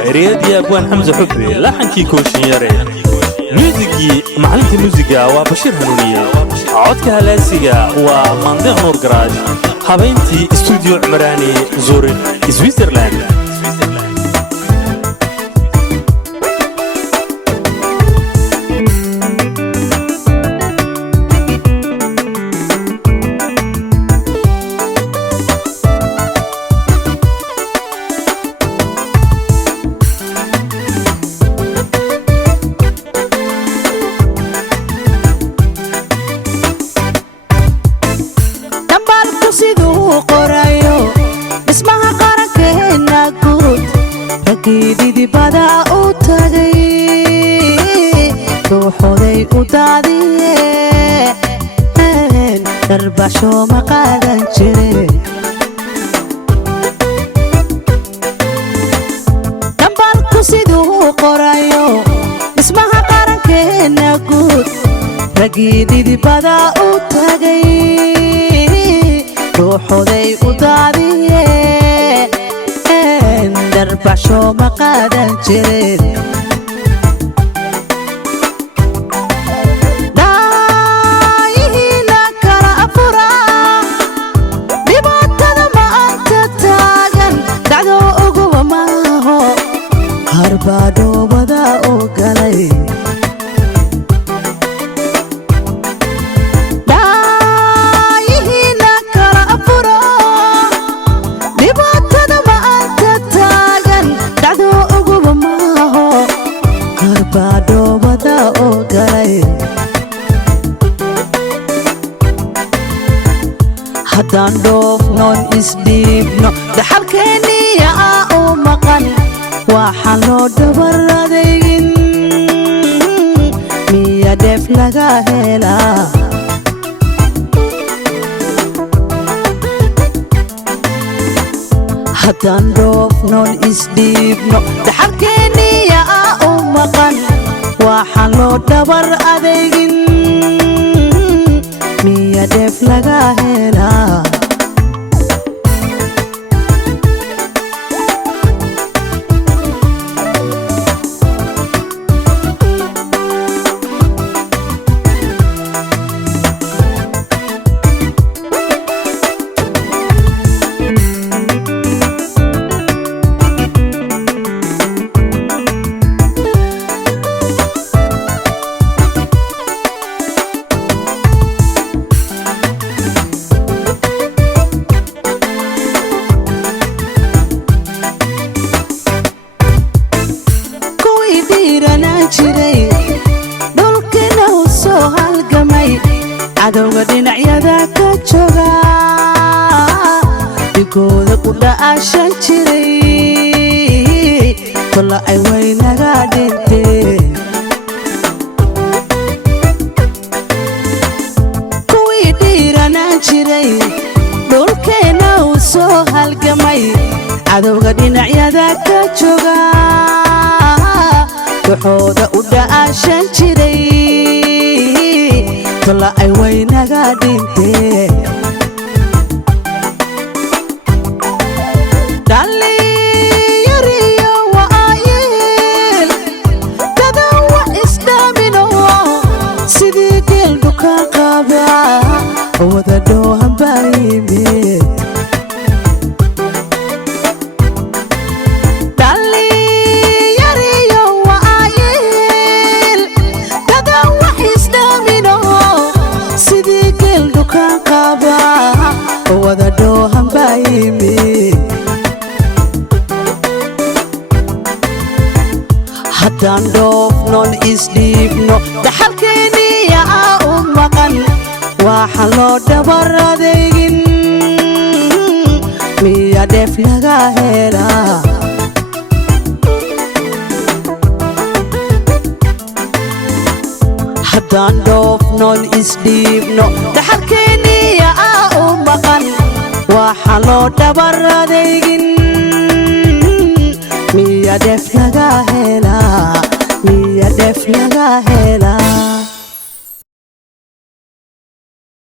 وإريد يا أبوان حمزة حبي لحنكي كوشين يا ريت ميوزيكي معلمتي موسيقى وبشير هنونية عودك هلاسيقى ومنطق نور جراج هبينتي استوديو عمراني زوري سويسرلاند sidoo qorayo ismaha qarankeena guud rakiidii bada u tagay ruuxoday u daadiyeen darbasho ma qaadan jirin dambalku sidoo qorayo ismaha qarankeena guud rakiidii bada u tagay ruuxoday u daadiyeen darbasho ma qaadan jirin dhaayihiina kala afuraa dhibaatada maanta taagan dhacdo ogowa maaho harbaa dhoobada u galay haddaan dhoofnoon isdhiibno dhaxalkeeniya u maqan waxaan loo dhabar adeygin miya dheef laga helaa haddaan dhoofnoon isdhiibno dhaxalkeeniya u maqan waxaan loo dhabar adeygin miya dheef laga helaa dhulkina u soo halgamay cadowga dhinacyada ka jooga dhigooda ku dha'ashan jiray kolla ay waynaga dhinteen kuwii dhiiranaan jiray dhulkina u soo halgamay cadowga dhinacyada ka jooga wuxuuda u dha'ashan jiray kolla ay waynaga dhinteen dhalinyariyo waayeel dadan wax isdhaamino sidii geel dhukaan qaba wada dhoohan baa yimid wada dhoohan baa yimid haddaan dhoofnoon isdhiibno dhaxalkeeniya u maqan waxaan loo dhabar adeygin miya dheef laga helaa haddaan dhoofnoon isdhiibno dhaxalkeeniya u maqan waxaan loo dhabar adeygin miya dheef laga helaa miya dheef laga helaa